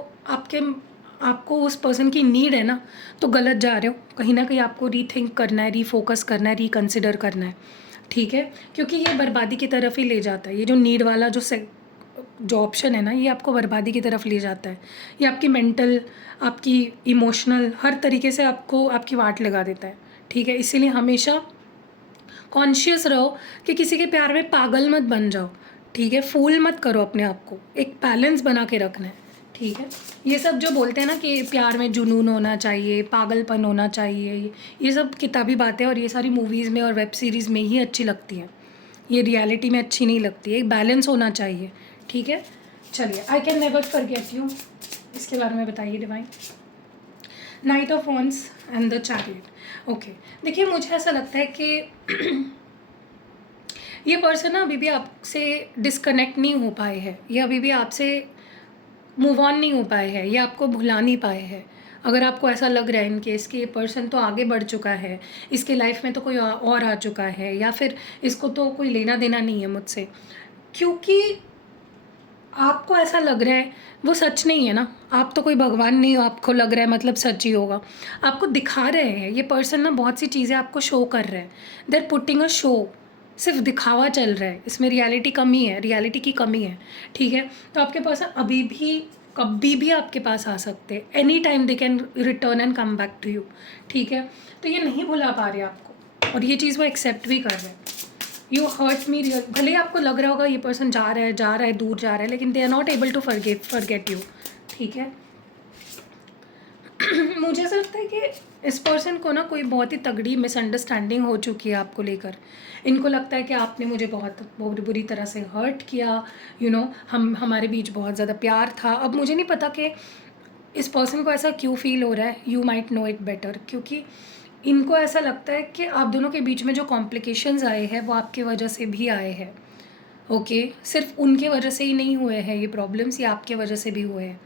उस पर्सन की नीड है ना, तो गलत जा रहे हो। कहीं ना कहीं आपको रीथिंक करना है, रीफोकस करना है, रिकंसिडर करना है, ठीक है? क्योंकि ये बर्बादी की तरफ ही ले जाता है। ये जो नीड वाला जो ऑप्शन है ना, ये आपको बर्बादी की तरफ ले जाता है। ये आपकी मेंटल, आपकी इमोशनल, हर तरीके से आपको आपकी वाट लगा देता है, ठीक है? इसीलिए हमेशा कॉन्शियस रहो कि किसी के प्यार में पागल मत बन जाओ, ठीक है? फूल मत करो अपने आप को, एक बैलेंस बना के रखना है, ठीक है? ये सब जो बोलते हैं ना कि प्यार में जुनून होना चाहिए, पागलपन होना चाहिए, ये सब किताबी बातें और ये सारी मूवीज़ में और वेब सीरीज़ में ही अच्छी लगती हैं। ये रियलिटी में अच्छी नहीं लगती है। एक बैलेंस होना चाहिए, ठीक है? चलिए, आई कैन नेवर फॉरगेट यू, इसके बारे में बताइए divine. Night of wands and the chariot. Okay, देखिए मुझे ऐसा लगता है कि ये पर्सन ना अभी भी आपसे डिस्कनेक्ट नहीं हो पाए हैं, ये अभी भी आपसे मूव ऑन नहीं हो पाए हैं, ये आपको भुला नहीं पाए हैं। अगर आपको ऐसा लग रहा है इन केस कि ये पर्सन तो आगे बढ़ चुका है, इसके लाइफ में तो कोई और आ चुका है, या फिर इसको तो कोई लेना देना नहीं है मुझसे, क्योंकि आपको ऐसा लग रहा है, वो सच नहीं है ना। आप तो कोई भगवान नहीं हो, आपको लग रहा है मतलब सच ही होगा। आपको दिखा रहे हैं ये पर्सन ना, बहुत सी चीज़ें आपको शो कर रहे हैं। They are putting a show, सिर्फ दिखावा चल रहा है, इसमें रियलिटी कमी है, रियलिटी की कमी है, ठीक है? तो आपके पर्सन अभी भी कभी भी आपके पास आ सकते हैं, any time they can return and come back to you, ठीक है? तो ये नहीं भुला पा रहे आपको, और ये चीज़ वो एक्सेप्ट भी कर रहे हैं। यू हर्ट मी रियल, भले ही आपको लग रहा होगा ये पर्सन जा रहा है, दूर जा रहा है, लेकिन they are not able to forget you, ठीक है? मुझे ऐसा लगता है कि इस पर्सन को ना कोई बहुत ही तगड़ी मिसअंडरस्टैंडिंग हो चुकी है आपको लेकर। इनको लगता है कि आपने मुझे बहुत बहुत बुरी तरह से हर्ट किया, हमारे बीच बहुत ज़्यादा प्यार था। अब मुझे नहीं पता कि इस पर्सन को ऐसा क्यों फील हो रहा है, you might know it better, क्योंकि इनको ऐसा लगता है कि आप दोनों के बीच में जो कॉम्प्लिकेशंस आए हैं वो आपके वजह से भी आए हैं, ओके? सिर्फ उनके वजह से ही नहीं हुए हैं ये प्रॉब्लम्स, ये आपके वजह से भी हुए हैं।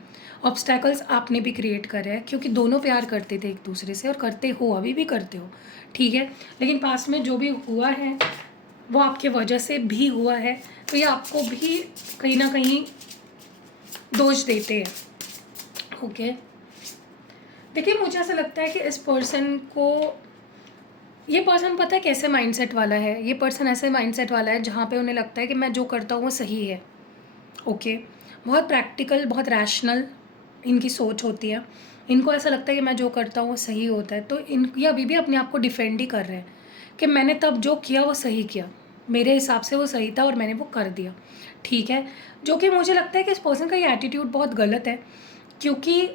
ऑब्स्टैकल्स आपने भी क्रिएट करे हैं, क्योंकि दोनों प्यार करते थे एक दूसरे से, और करते हो, अभी भी करते हो, ठीक है? लेकिन पास्ट में जो भी हुआ है वो आपके वजह से भी हुआ है, तो ये आपको भी कहीं ना कहीं दोष देते हैं, ओके? देखिए मुझे ऐसा लगता है कि इस पर्सन को, ये पर्सन पता है कैसे माइंडसेट वाला है? ये पर्सन ऐसे माइंडसेट वाला है जहाँ पे उन्हें लगता है कि मैं जो करता हूँ वो सही है, ओके? बहुत प्रैक्टिकल, बहुत रैशनल इनकी सोच होती है। इनको ऐसा लगता है कि मैं जो करता हूँ वो सही होता है, तो ये अभी भी अपने आप को डिफेंड ही कर रहे हैं कि मैंने तब जो किया वो सही किया, मेरे हिसाब से वो सही था और मैंने वो कर दिया, ठीक है? जो कि मुझे लगता है कि इस पर्सन का ये एटीट्यूड बहुत गलत है, क्योंकि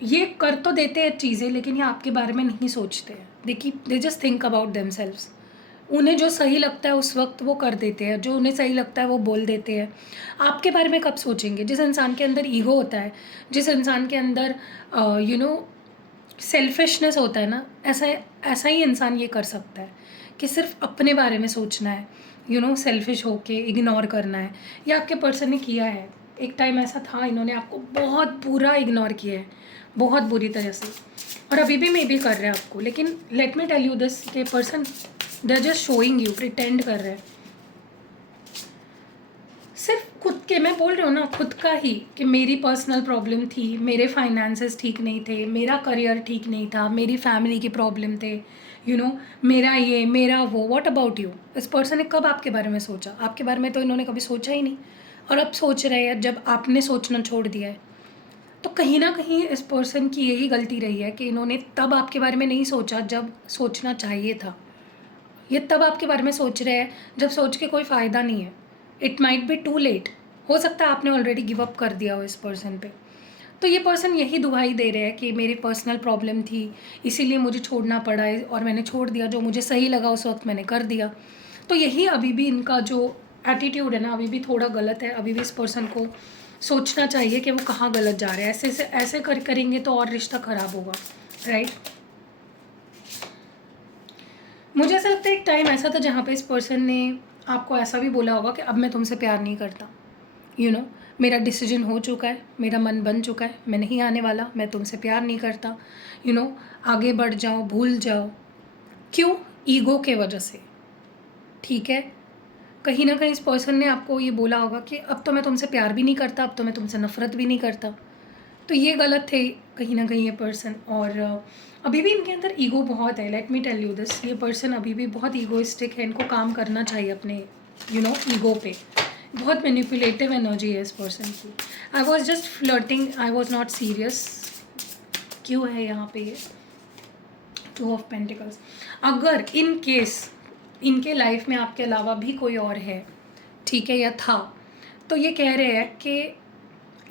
ये कर तो देते हैं चीज़ें, लेकिन ये आपके बारे में नहीं सोचते हैं। देखिए, they just think about themselves. उन्हें जो सही लगता है उस वक्त वो कर देते हैं, जो उन्हें सही लगता है वो बोल देते हैं। आपके बारे में कब सोचेंगे? जिस इंसान के अंदर ईगो होता है, जिस इंसान के अंदर सेल्फिशनेस होता है ना, ऐसा ही इंसान ये कर सकता है कि सिर्फ अपने बारे में सोचना है, सेल्फिश होके इग्नोर करना है। ये आपके पर्सन ने किया है। एक टाइम ऐसा था, इन्होंने आपको बहुत बुरा इग्नोर किया है, बहुत बुरी तरह से, और अभी भी मे भी कर रहे हैं आपको। लेकिन let me tell you this के person they are just showing you, pretend कर रहे हैं सिर्फ खुद के, मैं बोल रही हूँ ना खुद का ही, कि मेरी पर्सनल प्रॉब्लम थी, मेरे फाइनेंसेस ठीक नहीं थे, मेरा करियर ठीक नहीं था, मेरी फैमिली की प्रॉब्लम थे, मेरा ये मेरा वो। What about you? इस पर्सन ने कब आपके बारे में सोचा? आपके बारे में तो इन्होंने कभी सोचा ही नहीं, और अब सोच रहे हैं जब आपने सोचना छोड़ दिया है। तो कहीं ना कहीं इस पर्सन की यही गलती रही है कि इन्होंने तब आपके बारे में नहीं सोचा जब सोचना चाहिए था। ये तब आपके बारे में सोच रहे हैं जब सोच के कोई फ़ायदा नहीं है। It might be too late. हो सकता है आपने ऑलरेडी गिव अप कर दिया हो इस पर्सन पे। तो ये पर्सन यही दुहाई दे रहे हैं कि मेरी पर्सनल प्रॉब्लम थी, इसीलिए मुझे छोड़ना पड़ा है, और मैंने छोड़ दिया, जो मुझे सही लगा उस वक्त मैंने कर दिया। तो यही अभी भी इनका जो एटीट्यूड है ना, अभी भी थोड़ा गलत है। अभी भी इस पर्सन को सोचना चाहिए कि वो कहाँ गलत जा रहे हैं। ऐसे करेंगे तो और रिश्ता ख़राब होगा, राइट। मुझे ऐसा लगता है एक टाइम ऐसा था जहाँ पे इस पर्सन ने आपको ऐसा भी बोला होगा कि अब मैं तुमसे प्यार नहीं करता, मेरा डिसीजन हो चुका है, मेरा मन बन चुका है, मैं नहीं आने वाला, मैं तुमसे प्यार नहीं करता, आगे बढ़ जाओ, भूल जाओ। क्यों? ईगो के वजह से, ठीक है। कहीं ना कहीं इस पर्सन ने आपको ये बोला होगा कि अब तो मैं तुमसे प्यार भी नहीं करता, अब तो मैं तुमसे नफ़रत भी नहीं करता। तो ये गलत थे कहीं ना कहीं ये पर्सन। और अभी भी इनके अंदर ईगो बहुत है। Let me tell you this, ये पर्सन अभी भी बहुत ईगोइस्टिक है। इनको काम करना चाहिए अपने ईगो पे। बहुत मैनिपुलेटिव एनर्जी है इस पर्सन की। I was just flirting, I was not serious. क्यों है यहाँ पे ये टू ऑफ पेंटिकल्स? अगर इन केस इनके लाइफ में आपके अलावा भी कोई और है, ठीक है, या था, तो ये कह रहे हैं कि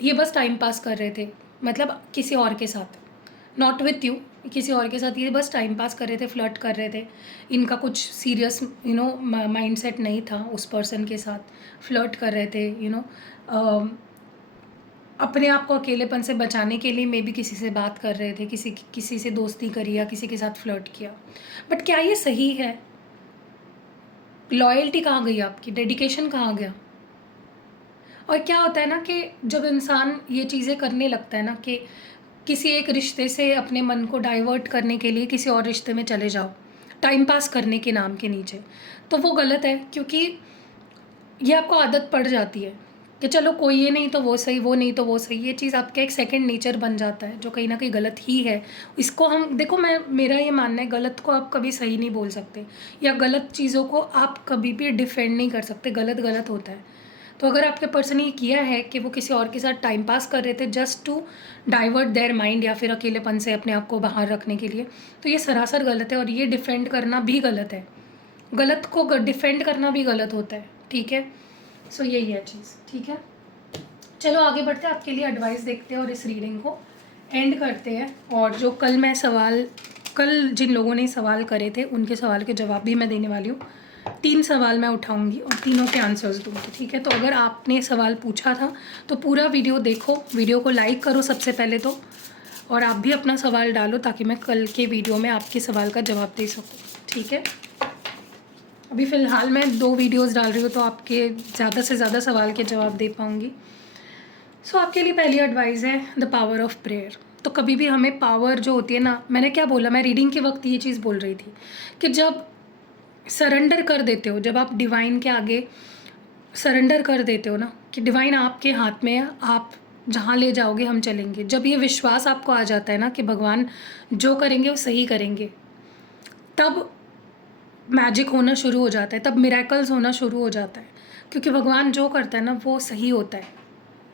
ये बस टाइम पास कर रहे थे, मतलब किसी और के साथ, नॉट विथ यू, किसी और के साथ ये बस टाइम पास कर रहे थे, फ्लर्ट कर रहे थे। इनका कुछ सीरियस माइंड सेट नहीं था उस पर्सन के साथ, फ्लर्ट कर रहे थे, अपने आप को अकेलेपन से बचाने के लिए मे बी किसी से बात कर रहे थे, किसी से दोस्ती करी या किसी के साथ फ्लर्ट किया। बट क्या ये सही है? लॉयल्टी कहाँ गई आपकी? डेडिकेशन कहाँ गया? और क्या होता है ना कि जब इंसान ये चीज़ें करने लगता है ना, कि किसी एक रिश्ते से अपने मन को डाइवर्ट करने के लिए किसी और रिश्ते में चले जाओ, टाइम पास करने के नाम के नीचे, तो वो गलत है। क्योंकि ये आपको आदत पड़ जाती है कि चलो कोई ये नहीं तो वो सही, वो नहीं तो वो सही। ये चीज़ आपका एक सेकंड नेचर बन जाता है, जो कहीं ना कहीं गलत ही है। इसको हम देखो, मेरा ये मानना है, गलत को आप कभी सही नहीं बोल सकते, या गलत चीज़ों को आप कभी भी डिफेंड नहीं कर सकते। गलत गलत होता है। तो अगर आपके पर्सन ने ये किया है कि वो किसी और के साथ टाइम पास कर रहे थे just to divert their mind, या फिर अकेलेपन से अपने आप को बाहर रखने के लिए, तो ये सरासर गलत है। और ये डिफेंड करना भी गलत है। गलत को डिफेंड करना भी गलत होता है, ठीक है। सो यही है चीज़, ठीक है। चलो आगे बढ़ते हैं, आपके लिए एडवाइस देखते हैं और इस रीडिंग को एंड करते हैं। और जो कल जिन लोगों ने सवाल करे थे उनके सवाल के जवाब भी मैं देने वाली हूँ। 3 सवाल मैं उठाऊंगी और तीनों के आंसर्स दूंगी, ठीक है। तो अगर आपने सवाल पूछा था तो पूरा वीडियो देखो, वीडियो को लाइक करो सबसे पहले तो, और आप भी अपना सवाल डालो ताकि मैं कल के वीडियो में आपके सवाल का जवाब दे सकूँ, ठीक है। अभी फ़िलहाल मैं 2 वीडियोस डाल रही हूँ तो आपके ज़्यादा से ज़्यादा सवाल के जवाब दे पाऊँगी। सो आपके लिए पहली एडवाइस है द पावर ऑफ प्रेयर। तो कभी भी हमें पावर जो होती है ना, मैंने क्या बोला, मैं रीडिंग के वक्त ये चीज़ बोल रही थी कि जब सरेंडर कर देते हो, जब आप डिवाइन के आगे सरेंडर कर देते हो ना कि डिवाइन आपके हाथ में है, आप जहाँ ले जाओगे हम चलेंगे, जब ये विश्वास आपको आ जाता है ना कि भगवान जो करेंगे वो सही करेंगे, तब मैजिक होना शुरू हो जाता है, तब मिरेकल्स होना शुरू हो जाता है। क्योंकि भगवान जो करता है ना वो सही होता है,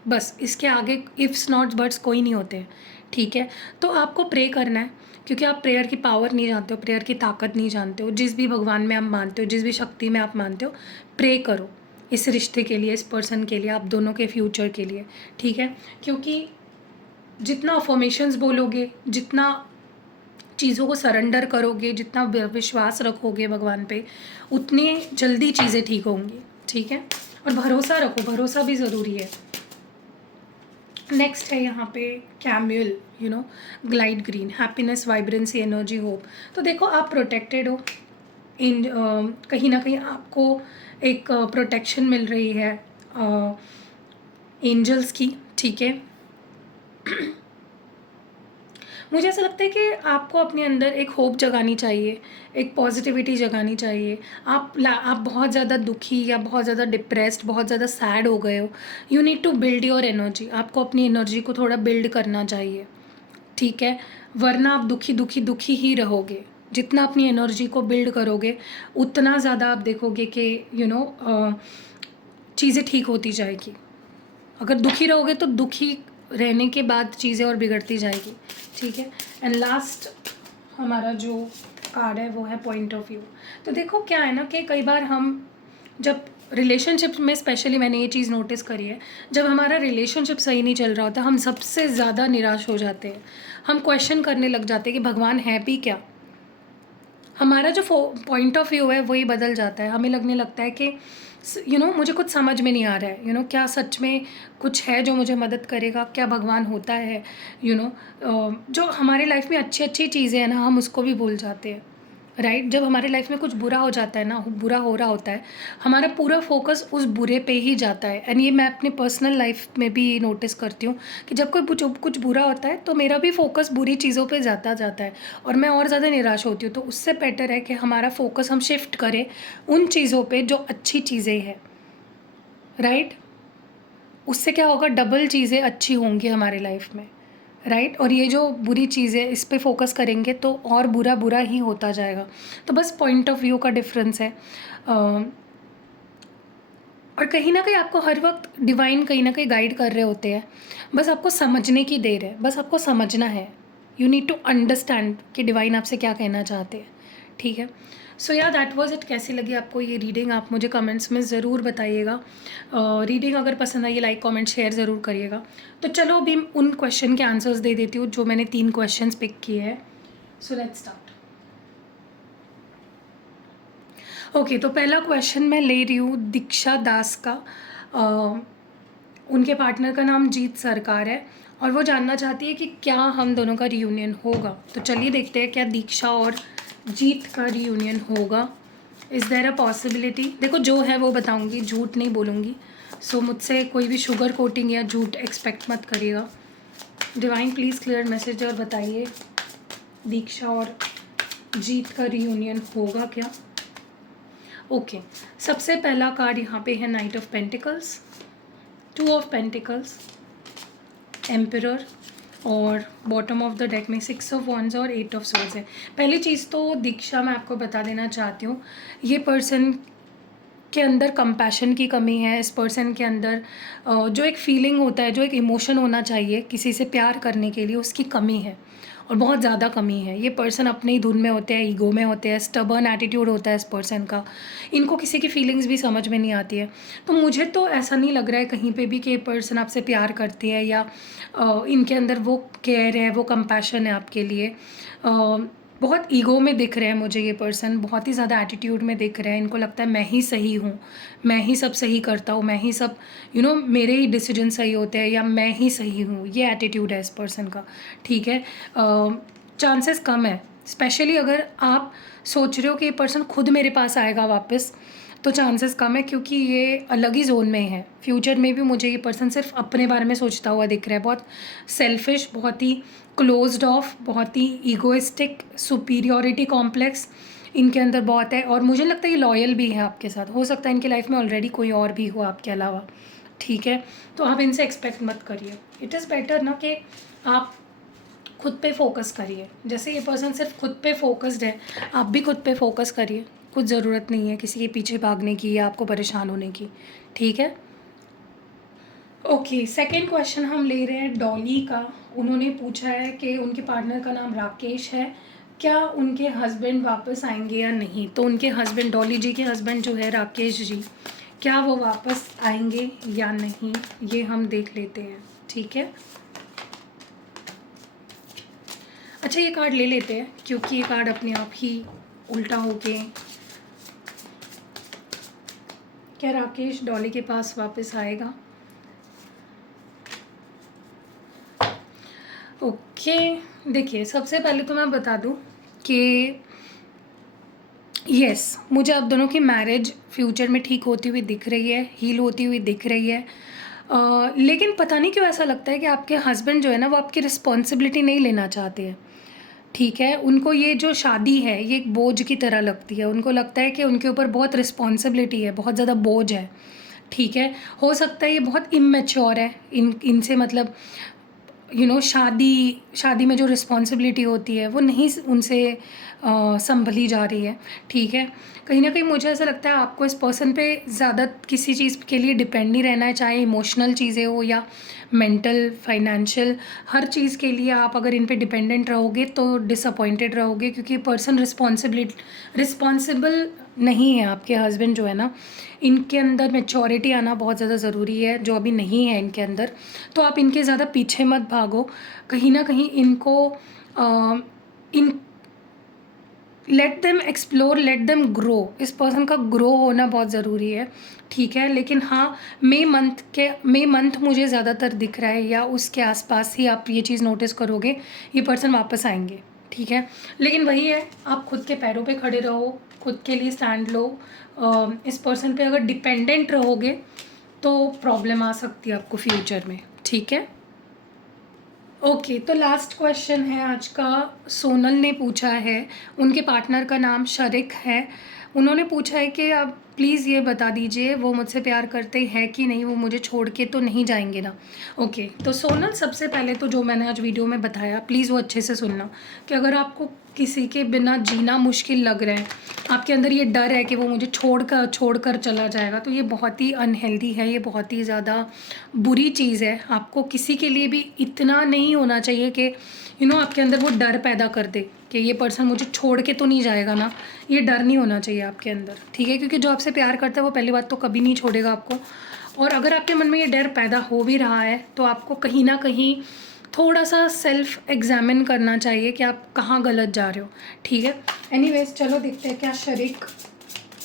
बस इसके आगे इफ्स नॉट्स बट्स कोई नहीं होते हैं, ठीक है। तो आपको प्रे करना है, क्योंकि आप प्रेयर की पावर नहीं जानते हो, प्रेयर की ताकत नहीं जानते हो। जिस भी भगवान में आप मानते हो, जिस भी शक्ति में आप मानते हो, प्रे करो इस रिश्ते के लिए, इस पर्सन के लिए, आप दोनों के फ्यूचर के लिए, ठीक है। क्योंकि जितना अफर्मेशंस बोलोगे, जितना चीज़ों को सरेंडर करोगे, जितना विश्वास रखोगे भगवान पे, उतनी जल्दी चीज़ें ठीक होंगी, ठीक है। और भरोसा रखो, भरोसा भी ज़रूरी है। नेक्स्ट है यहाँ पे camel, glide green, happiness, vibrancy, energy, hope. तो देखो आप प्रोटेक्टेड हो, इन कहीं ना कहीं आपको एक प्रोटेक्शन मिल रही है एंजल्स की, ठीक है। मुझे ऐसा लगता है कि आपको अपने अंदर एक होप जगानी चाहिए, एक पॉजिटिविटी जगानी चाहिए। आप बहुत ज़्यादा दुखी या बहुत ज़्यादा डिप्रेस्ड, बहुत ज़्यादा सैड हो गए हो, you need to build your energy. आपको अपनी एनर्जी को थोड़ा बिल्ड करना चाहिए, ठीक है? वरना आप दुखी दुखी दुखी ही रहोगे। जितना अपनी एनर्जी को बिल्ड करोगे उतना ज़्यादा आप देखोगे कि चीज़ें ठीक होती जाएगी। अगर दुखी रहोगे तो दुखी रहने के बाद चीज़ें और बिगड़ती जाएगी, ठीक है? एंड लास्ट हमारा जो कार्ड है वो है पॉइंट ऑफ व्यू। तो देखो क्या है ना कि कई बार हम जब रिलेशनशिप में, स्पेशली मैंने ये चीज़ नोटिस करी है, जब हमारा रिलेशनशिप सही नहीं चल रहा होता हम सबसे ज़्यादा निराश हो जाते हैं। हम क्वेश्चन करने लग जाते हैं कि भगवान है भी क्या। हमारा जो पॉइंट ऑफ व्यू है वही बदल जाता है। हमें लगने लगता है कि मुझे कुछ समझ में नहीं आ रहा है, क्या सच में कुछ है जो मुझे मदद करेगा, क्या भगवान होता है, जो हमारे लाइफ में अच्छी अच्छी चीज़ें हैं ना हम उसको भी भूल जाते हैं, राइट? जब हमारे लाइफ में कुछ बुरा हो जाता है ना, बुरा हो रहा होता है, हमारा पूरा फोकस उस बुरे पे ही जाता है। एंड ये मैं अपने पर्सनल लाइफ में भी नोटिस करती हूँ कि जब कोई कुछ बुरा होता है तो मेरा भी फोकस बुरी चीज़ों पे जाता है और मैं और ज़्यादा निराश होती हूँ। तो उससे बेटर है कि हमारा फोकस हम शिफ्ट करें उन चीज़ों पे जो अच्छी चीज़ें हैं, राइट? उससे क्या होगा, डबल चीज़ें अच्छी होंगी हमारे लाइफ में, राइट? और ये जो बुरी चीज़ें इस पे फोकस करेंगे तो और बुरा बुरा ही होता जाएगा। तो बस पॉइंट ऑफ व्यू का डिफरेंस है। और कहीं ना कहीं आपको हर वक्त डिवाइन कहीं ना कहीं गाइड कर रहे होते हैं, बस आपको समझने की देर है, बस आपको समझना है। यू नीड टू अंडरस्टैंड कि डिवाइन आपसे क्या कहना चाहते हैं, ठीक है? सो या दैट वाज इट। कैसी लगी आपको ये रीडिंग आप मुझे कमेंट्स में ज़रूर बताइएगा। रीडिंग अगर पसंद आई लाइक कमेंट शेयर ज़रूर करिएगा। तो चलो अभी उन क्वेश्चन के आंसर्स दे देती हूँ जो मैंने 3 क्वेश्चंस पिक किए हैं। So let's start. ओके, तो पहला क्वेश्चन मैं ले रही हूँ दीक्षा दास का। उनके पार्टनर का नाम जीत सरकार है और वो जानना चाहती है कि क्या हम दोनों का रियूनियन होगा। तो चलिए देखते हैं क्या दीक्षा और जीत का रियूनियन होगा। Is there a possibility? देखो जो है वो बताऊंगी, झूठ नहीं बोलूँगी। सो मुझसे कोई भी शुगर कोटिंग या झूठ एक्सपेक्ट मत करिएगा। डिवाइन प्लीज़ क्लियर मैसेज और बताइए दीक्षा और जीत का रियूनियन होगा क्या। ओके, सबसे पहला कार्ड यहाँ पे है night of pentacles, 2 of pentacles, emperor और बॉटम ऑफ द डेक में 6 ऑफ वॉन्ड्स और 8 ऑफ सोर्ड्स है। पहली चीज़ तो दीक्षा मैं आपको बता देना चाहती हूँ, ये पर्सन के अंदर कंपैशन की कमी है। इस पर्सन के अंदर जो एक फीलिंग होता है, जो एक इमोशन होना चाहिए किसी से प्यार करने के लिए, उसकी कमी है और बहुत ज़्यादा कमी है। ये पर्सन अपनी धुन में होते हैं, ईगो में होते हैं, स्टबर्न एटीट्यूड होता है इस पर्सन का। इनको किसी की फीलिंग्स भी समझ में नहीं आती है। तो मुझे तो ऐसा नहीं लग रहा है कहीं पे भी कि ये पर्सन आपसे प्यार करती है या इनके अंदर वो केयर है, वो कंपैशन है आपके लिए। बहुत ईगो में दिख रहे हैं मुझे ये पर्सन, बहुत ही ज़्यादा एटीट्यूड में दिख रहे हैं। इनको लगता है मैं ही सही हूँ, मैं ही सब सही करता हूँ, मैं ही सब मेरे ही डिसीजन सही होते हैं या मैं ही सही हूँ, ये एटीट्यूड है इस पर्सन का, ठीक है? चांसेस कम है, स्पेशली अगर आप सोच रहे हो कि ये पर्सन खुद मेरे पास आएगा वापस, तो चांसेस कम है क्योंकि ये अलग ही जोन में है। फ्यूचर में भी मुझे ये पर्सन सिर्फ अपने बारे में सोचता हुआ दिख रहा है। बहुत सेल्फिश, बहुत ही क्लोज्ड ऑफ, बहुत ही ईगोइस्टिक, सुपीरियॉरिटी कॉम्प्लेक्स इनके अंदर बहुत है। और मुझे लगता है ये लॉयल भी है आपके साथ। हो सकता है इनकी लाइफ में ऑलरेडी कोई और भी हो आपके अलावा, ठीक है? तो आप इनसे एक्सपेक्ट मत करिए। इट इज़ बेटर ना कि आप खुद पे फोकस करिए। जैसे ये पर्सन सिर्फ खुद पे फोकस्ड है, आप भी खुद पे फोकस करिए। कुछ ज़रूरत नहीं है किसी के पीछे भागने की या आपको परेशान होने की, ठीक है? ओके, सेकंड क्वेश्चन हम ले रहे हैं डॉली का। उन्होंने पूछा है कि उनके पार्टनर का नाम राकेश है, क्या उनके हस्बैंड वापस आएंगे या नहीं। तो उनके हस्बैंड, डॉली जी के हस्बैंड जो है राकेश जी, क्या वो वापस आएंगे या नहीं, ये हम देख लेते हैं, ठीक है? अच्छा, ये कार्ड ले लेते हैं क्योंकि ये कार्ड अपने आप ही उल्टा होके, क्या राकेश डॉली के पास वापस आएगा? ओके, देखिए सबसे पहले तो मैं बता दूं कि यस, मुझे आप दोनों की मैरिज फ्यूचर में ठीक होती हुई दिख रही है, हील होती हुई दिख रही है। लेकिन पता नहीं क्यों ऐसा लगता है कि आपके हस्बैंड जो है ना वो आपकी रिस्पॉन्सिबिलिटी नहीं लेना चाहते हैं। ठीक है। उनको ये जो शादी है ये एक बोझ की तरह लगती है, उनको लगता है कि उनके ऊपर बहुत रिस्पॉन्सिबिलिटी है, बहुत ज़्यादा बोझ है, ठीक है। हो सकता है ये बहुत इमैच्योर है, इनसे मतलब शादी में जो रिस्पॉन्सिबिलिटी होती है वो नहीं उनसे संभली जा रही है, ठीक है। कहीं ना कहीं मुझे ऐसा लगता है आपको इस पर्सन पे ज़्यादा किसी चीज़ के लिए डिपेंड नहीं रहना है, चाहे इमोशनल चीज़ें हो या मेंटल, फाइनेंशियल, हर चीज़ के लिए आप अगर इन पे डिपेंडेंट रहोगे तो डिसअपॉइंटेड रहोगे, क्योंकि पर्सन रिस्पॉन्सिबल नहीं है। आपके हस्बैंड जो है ना, इनके अंदर मैच्योरिटी आना बहुत ज़्यादा ज़रूरी है, जो अभी नहीं है इनके अंदर। तो आप इनके ज़्यादा पीछे मत भागो, कहीं ना कहीं इनको इन let them explore, let them grow. इस पर्सन का ग्रो होना बहुत ज़रूरी है, ठीक है। लेकिन हाँ, मई मंथ मुझे ज़्यादातर दिख रहा है, या उसके आसपास ही आप ये चीज़ नोटिस करोगे, ये पर्सन वापस आएंगे, ठीक है। लेकिन वही है, आप खुद के पैरों पे खड़े रहो, खुद के लिए स्टैंड लो। इस पर्सन पे अगर डिपेंडेंट रहोगे तो प्रॉब्लम आ सकती है आपको फ्यूचर में, ठीक है। ओके, तो लास्ट क्वेश्चन है आज का। सोनल ने पूछा है, उनके पार्टनर का नाम शरिक है। उन्होंने पूछा है कि आप प्लीज़ ये बता दीजिए वो मुझसे प्यार करते हैं कि नहीं, वो मुझे छोड़ के तो नहीं जाएंगे ना। ओके, तो सोनल, सबसे पहले तो जो मैंने आज वीडियो में बताया प्लीज़ वो अच्छे से सुनना, कि अगर आपको किसी के बिना जीना मुश्किल लग रहा है, आपके अंदर ये डर है कि वो मुझे छोड़ कर चला जाएगा, तो ये बहुत ही अनहेल्दी है, ये बहुत ही ज़्यादा बुरी चीज़ है। आपको किसी के लिए भी इतना नहीं होना चाहिए कि आपके अंदर वो डर पैदा कर दे कि ये पर्सन मुझे छोड़ के तो नहीं जाएगा ना। ये डर नहीं होना चाहिए आपके अंदर, ठीक है, क्योंकि जो आपसे प्यार करता है वो पहली बात तो कभी नहीं छोड़ेगा आपको। और अगर आपके मन में ये डर पैदा हो भी रहा है तो आपको कहीं ना कहीं थोड़ा सा सेल्फ एग्जामिन करना चाहिए कि आप कहाँ गलत जा रहे हो, ठीक है। एनीवेज, चलो देखते हैं क्या शरीक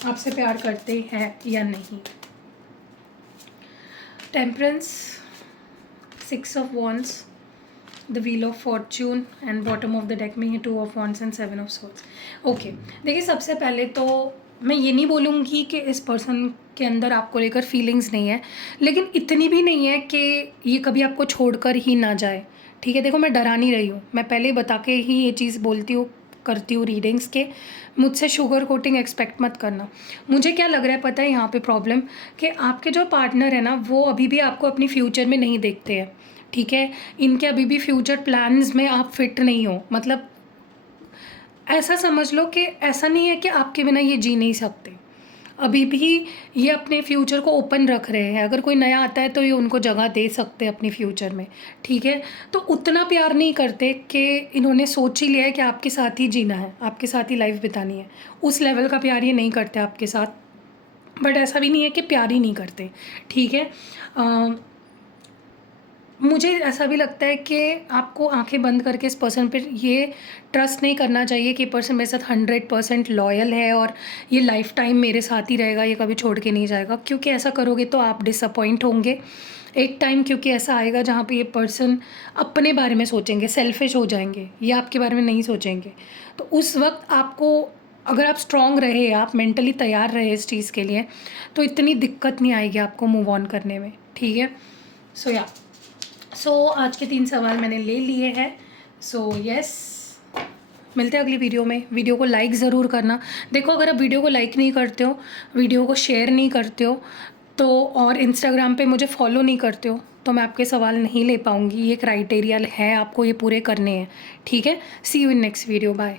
आपसे प्यार करते हैं या नहीं। Temperance, 6 of wands, the wheel of Fortune, and bottom of the deck में है 2 of wands and 7 of swords. Okay, देखिए, सबसे पहले तो मैं ये नहीं बोलूँगी कि इस पर्सन के अंदर आपको लेकर फीलिंग्स नहीं है, लेकिन इतनी भी नहीं है कि ये कभी आपको छोड़कर ही ना जाए, ठीक है। देखो, मैं डरा नहीं रही हूँ, मैं पहले बता के ही ये चीज़ बोलती हूँ, करती हूँ रीडिंग्स के। मुझसे शुगर कोटिंग एक्सपेक्ट मत करना। मुझे क्या लग रहा है पता है यहाँ पे प्रॉब्लम, कि आपके जो पार्टनर है ना वो अभी भी आपको अपनी फ्यूचर में नहीं देखते हैं, ठीक है। इनके अभी भी फ्यूचर प्लान्स में आप फिट नहीं हो। मतलब ऐसा समझ लो कि ऐसा नहीं है कि आपके बिना ये जी नहीं सकते, अभी भी ये अपने फ्यूचर को ओपन रख रहे हैं। अगर कोई नया आता है तो ये उनको जगह दे सकते हैं अपनी फ्यूचर में, ठीक है। तो उतना प्यार नहीं करते कि इन्होंने सोच ही लिया है कि आपके साथ ही जीना है, आपके साथ ही लाइफ बितानी है। उस लेवल का प्यार ये नहीं करते आपके साथ। बट ऐसा भी नहीं है कि प्यार ही नहीं करते, ठीक है। मुझे ऐसा भी लगता है कि आपको आंखें बंद करके इस पर्सन पर ये ट्रस्ट नहीं करना चाहिए कि पर्सन मेरे साथ 100% लॉयल है और ये लाइफ टाइम मेरे साथ ही रहेगा, ये कभी छोड़ के नहीं जाएगा। क्योंकि ऐसा करोगे तो आप डिसअपॉइंट होंगे एक टाइम, क्योंकि ऐसा आएगा जहाँ पे ये पर्सन अपने बारे में सोचेंगे, सेल्फिश हो जाएंगे, ये आपके बारे में नहीं सोचेंगे। तो उस वक्त आपको, अगर आप स्ट्रॉन्ग रहे, आप मेंटली तैयार रहे इस चीज़ के लिए, तो इतनी दिक्कत नहीं आएगी आपको मूव ऑन करने में, ठीक है। सो आज के 3 सवाल मैंने ले लिए हैं। सो यस, मिलते हैं अगली वीडियो में। वीडियो को लाइक ज़रूर करना। देखो, अगर आप वीडियो को लाइक नहीं करते हो, वीडियो को शेयर नहीं करते हो तो, और इंस्टाग्राम पे मुझे फॉलो नहीं करते हो, तो मैं आपके सवाल नहीं ले पाऊँगी। ये क्राइटेरिया है, आपको ये पूरे करने हैं, ठीक है। See you in next video, bye.